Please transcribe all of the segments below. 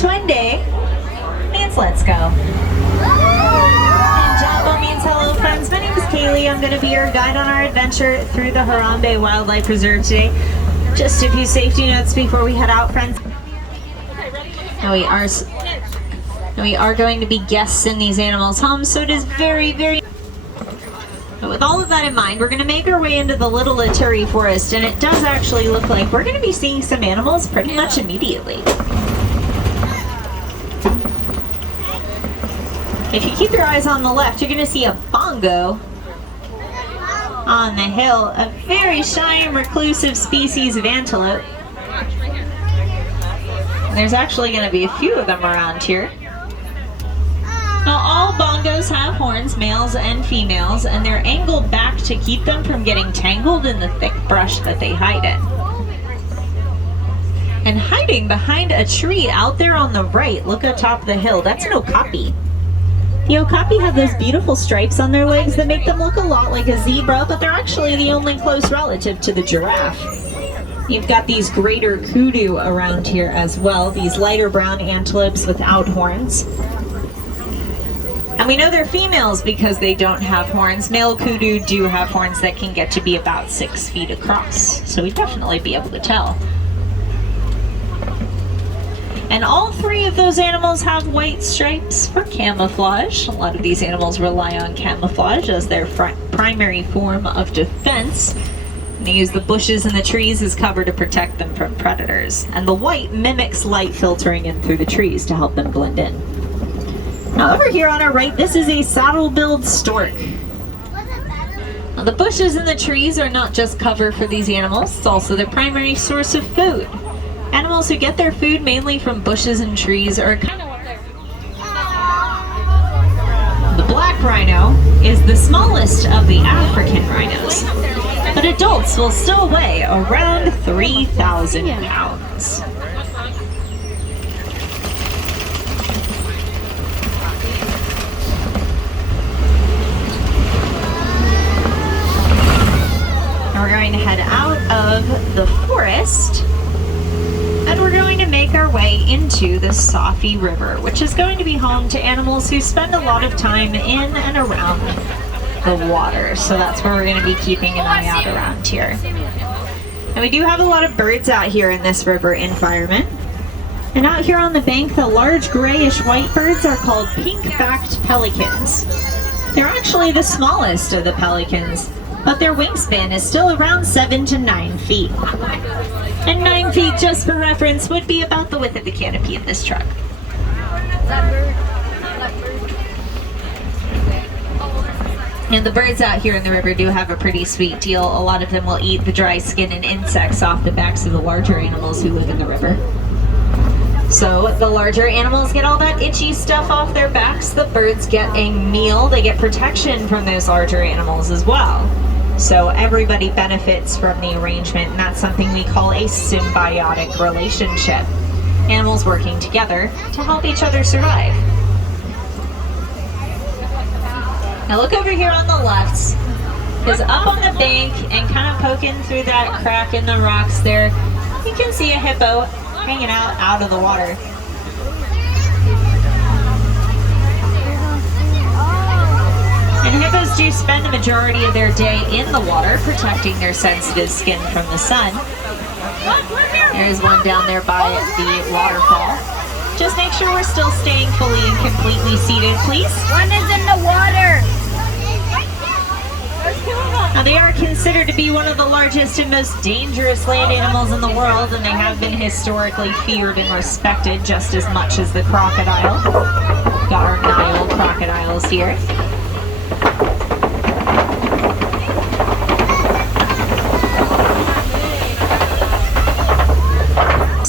Twin Day means let's go. And Jumbo means hello, friends. My name is Kaylee. I'm going to be your guide on our adventure through the Harambe Wildlife Reserve today. Just a few safety notes before we head out, friends. Now we are going to be guests in these animals' homes, so it is very, very... But with all of that in mind, we're going to make our way into the Little Ituri Forest, and it does actually look like we're going to be seeing some animals pretty much immediately. If you keep your eyes on the left, you're going to see a bongo on the hill, a very shy and reclusive species of antelope. And there's actually going to be a few of them around here. Now, all bongos have horns, males and females, and they're angled back to keep them from getting tangled in the thick brush that they hide in. And hiding behind a tree out there on the right, look atop the hill, that's an okapi. The okapi have those beautiful stripes on their legs that make them look a lot like a zebra, but they're actually the only close relative to the giraffe. You've got these greater kudu around here as well, these lighter brown antelopes without horns. And we know they're females because they don't have horns. Male kudu do have horns that can get to be about 6 feet across, so we'd definitely be able to tell. And all three of those animals have white stripes for camouflage. A lot of these animals rely on camouflage as their primary form of defense. And they use the bushes and the trees as cover to protect them from predators. And the white mimics light filtering in through the trees to help them blend in. Now over here on our right, this is a saddle-billed stork. Now, the bushes and the trees are not just cover for these animals, it's also their primary source of food. Animals who get their food mainly from bushes and trees are kind of... The black rhino is the smallest of the African rhinos, but adults will still weigh around 3,000 pounds. We're going to head out of the forest and we're going to make our way into the Safi River, which is going to be home to animals who spend a lot of time in and around the water. So that's where we're going to be keeping an eye out around here. And we do have a lot of birds out here in this river environment. And out here on the bank, the large grayish white birds are called pink-backed pelicans. They're actually the smallest of the pelicans, but their wingspan is still around 7 to 9 feet. And 9 feet, just for reference, would be about the width of the canopy of this truck. And the birds out here in the river do have a pretty sweet deal. A lot of them will eat the dry skin and insects off the backs of the larger animals who live in the river. So the larger animals get all that itchy stuff off their backs. The birds get a meal. They get protection from those larger animals as well. So everybody benefits from the arrangement, and that's something we call a symbiotic relationship. Animals working together to help each other survive. Now look over here on the left, because up on the bank and kind of poking through that crack in the rocks there, you can see a hippo hanging out of the water. And hippos do spend the majority of their day in the water, protecting their sensitive skin from the sun. There's one down there by the waterfall. Just make sure we're still staying fully and completely seated, please. One is in the water. Now, they are considered to be one of the largest and most dangerous land animals in the world, and they have been historically feared and respected just as much as the crocodile. Got our Nile crocodiles here.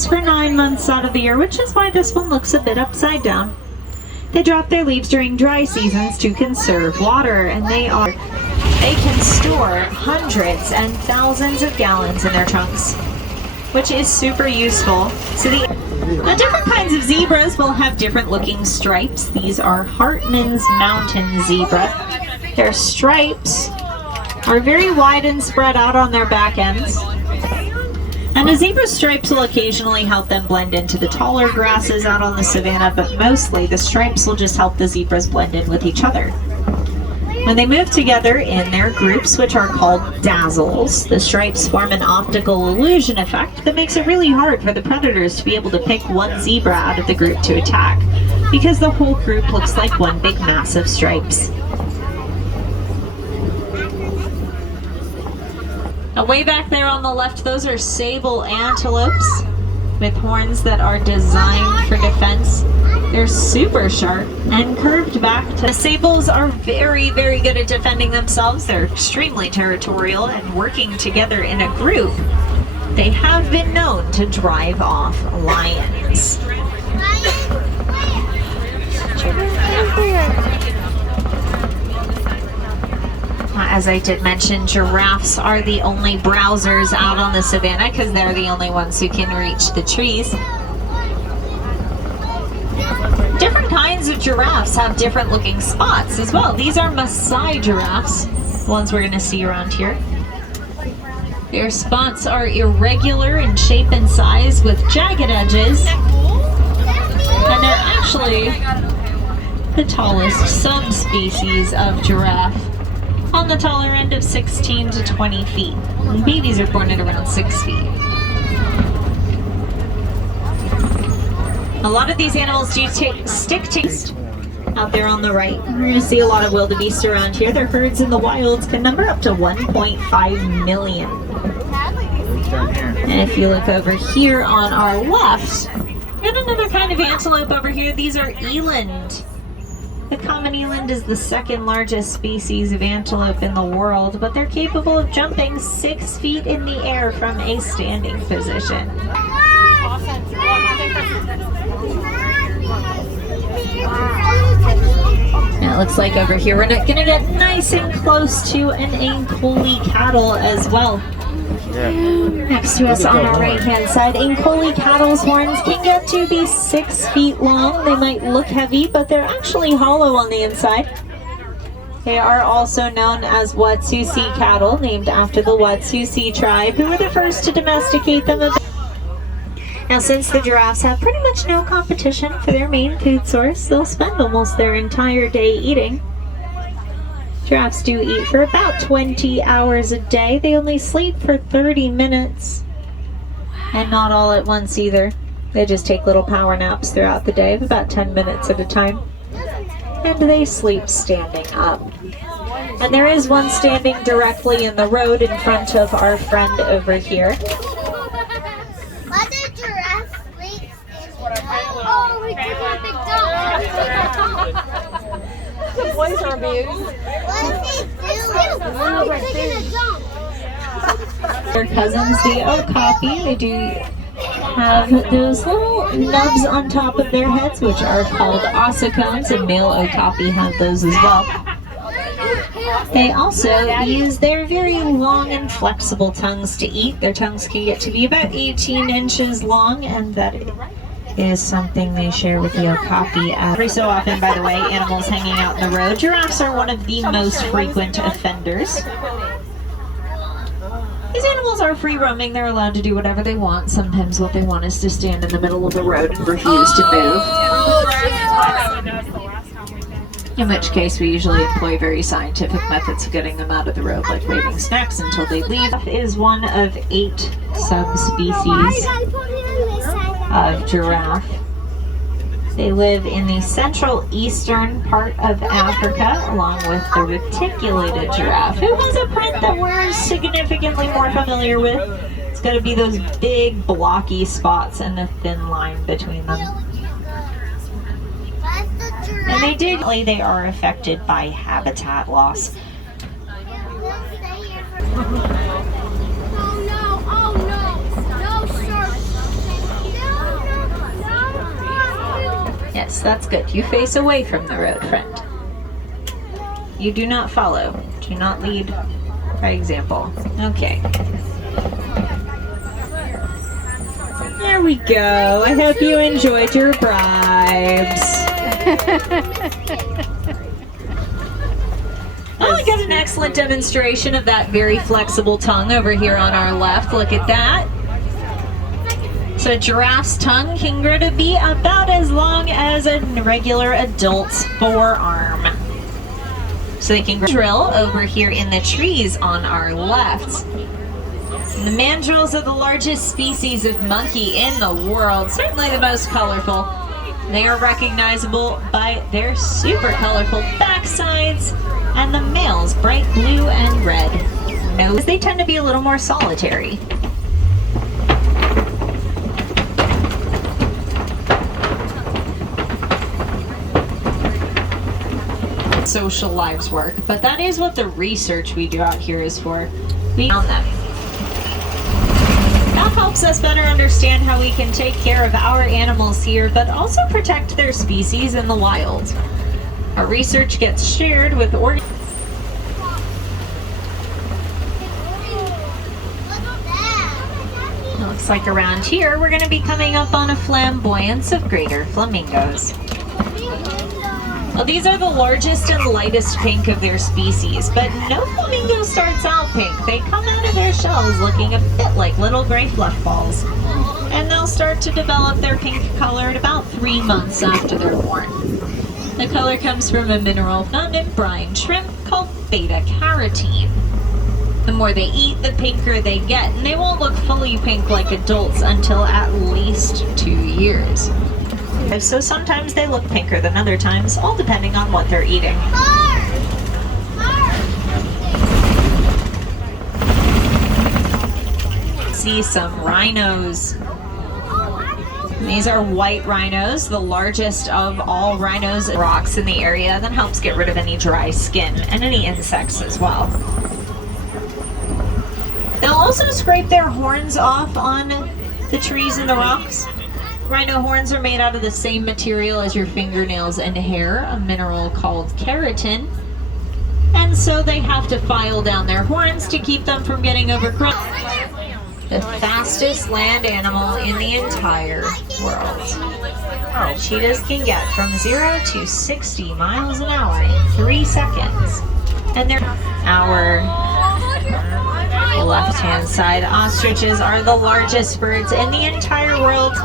For 9 months out of the year, which is why this one looks a bit upside down. They drop their leaves during dry seasons to conserve water, and they can store hundreds and thousands of gallons in their trunks, which is super useful. So the different kinds of zebras will have different looking stripes. These are Hartman's Mountain Zebra. Their stripes are very wide and spread out on their back ends. And a zebra's stripes will occasionally help them blend into the taller grasses out on the savanna, but mostly the stripes will just help the zebras blend in with each other. When they move together in their groups, which are called dazzles, the stripes form an optical illusion effect that makes it really hard for the predators to be able to pick one zebra out of the group to attack, because the whole group looks like one big mass of stripes. Now, way back there on the left, those are sable antelopes with horns that are designed for defense. They're super sharp and curved back to... The sables are very, very good at defending themselves. They're extremely territorial and working together in a group. They have been known to drive off lions. As I did mention, giraffes are the only browsers out on the savanna because they're the only ones who can reach the trees. Different kinds of giraffes have different looking spots as well. These are Maasai giraffes, the ones we're going to see around here. Their spots are irregular in shape and size with jagged edges, and they're actually the tallest subspecies of giraffe, on the taller end of 16 to 20 feet. And babies are born at around 6 feet. A lot of these animals do stick to out there on the right. We're going to see a lot of wildebeest around here. Their herds in the wilds can number up to 1.5 million. And if you look over here on our left, we got another kind of antelope over here. These are eland. The common eland is the second largest species of antelope in the world, but they're capable of jumping 6 feet in the air from a standing position. Now it looks like over here we're going to get nice and close to an Ankole cattle as well. Next to us on our right-hand side, Ankole cattle's horns can get to be 6 feet long. They might look heavy, but they're actually hollow on the inside. They are also known as Wet'suwet'en cattle, named after the Wet'suwet'en tribe, who were the first to domesticate them. Now, since the giraffes have pretty much no competition for their main food source, they'll spend almost their entire day eating. Giraffes do eat for about 20 hours a day. They only sleep for 30 minutes. And not all at once either. They just take little power naps throughout the day of about 10 minutes at a time. And they sleep standing up. And there is one standing directly in the road in front of our friend over here. Why did giraffes sleep standing up? Oh, we took a big dump. The boys are abused. What is he doing? Oh, we're taking a dump. Their cousins, the okapi, they do have those little nubs on top of their heads, which are called ossicones, and male okapi have those as well. They also use their very long and flexible tongues to eat. Their tongues can get to be about 18 inches long, and that is something they share with the okapi. Every so often, by the way, animals hanging out in the road. Giraffes are one of the most frequent offenders. These animals are free roaming. They're allowed to do whatever they want. Sometimes what they want is to stand in the middle of the road and refuse to move. In which case, we usually employ very scientific methods of getting them out of the road, like waving snacks until they leave. Is one of 8 subspecies of giraffe. They live in the central eastern part of Africa, along with the reticulated giraffe, who has a print that we're significantly more familiar with. It's got to be those big blocky spots and the thin line between them. And they are affected by habitat loss. Yes, that's good. You face away from the road, friend. You do not follow. Do not lead by example. Okay. There we go. I hope you enjoyed your bribes. Well, I got an excellent demonstration of that very flexible tongue over here on our left. Look at that. So a giraffe's tongue can grow to be about as long as a regular adult's forearm. So they can drill over here in the trees on our left. And the mandrills are the largest species of monkey in the world, certainly the most colorful. They are recognizable by their super colorful backsides and the males bright blue and red nose. They tend to be a little more solitary. Social lives work, but that is what the research we do out here is for. We found them. That helps us better understand how we can take care of our animals here, but also protect their species in the wild. Our research gets shared with Looks like around here we're going to be coming up on a flamboyance of greater flamingos. Well, these are the largest and lightest pink of their species, but no flamingo starts out pink. They come out of their shells looking a bit like little gray fluff balls, and they'll start to develop their pink color at about 3 months after they're born. The color comes from a mineral found in brine shrimp called beta-carotene. The more they eat, the pinker they get, and they won't look fully pink like adults until at least 2 years. So sometimes they look pinker than other times, all depending on what they're eating. See some rhinos. These are white rhinos, the largest of all rhinos. Rocks in the area that helps get rid of any dry skin and any insects as well. They'll also scrape their horns off on the trees and the rocks. Rhino horns are made out of the same material as your fingernails and hair, a mineral called keratin. And so they have to file down their horns to keep them from getting overgrown. The fastest land animal in the entire world. Cheetahs can get from 0 to 60 miles an hour in 3 seconds. And they're our left-hand side. Ostriches are the largest birds in the entire world,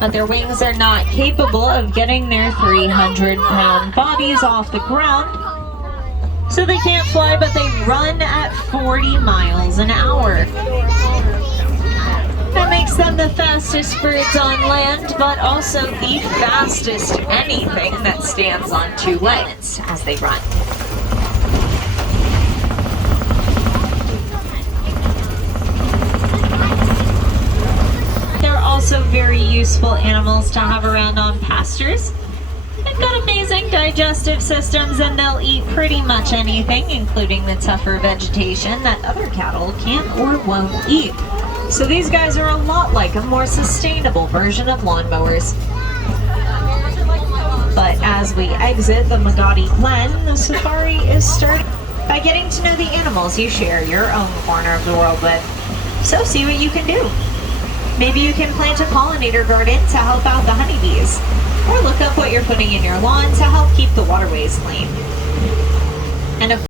but their wings are not capable of getting their 300-pound bodies off the ground. So they can't fly, but they run at 40 miles an hour. That makes them the fastest birds on land, but also the fastest anything that stands on 2 legs as they run. Also very useful animals to have around on pastures. They've got amazing digestive systems and they'll eat pretty much anything, including the tougher vegetation that other cattle can't or won't eat. So these guys are a lot like a more sustainable version of lawnmowers. But as we exit the Magadi Glen, the safari is starting. By getting to know the animals, you share your own corner of the world with. So see what you can do. Maybe you can plant a pollinator garden to help out the honeybees, or look up what you're putting in your lawn to help keep the waterways clean. And of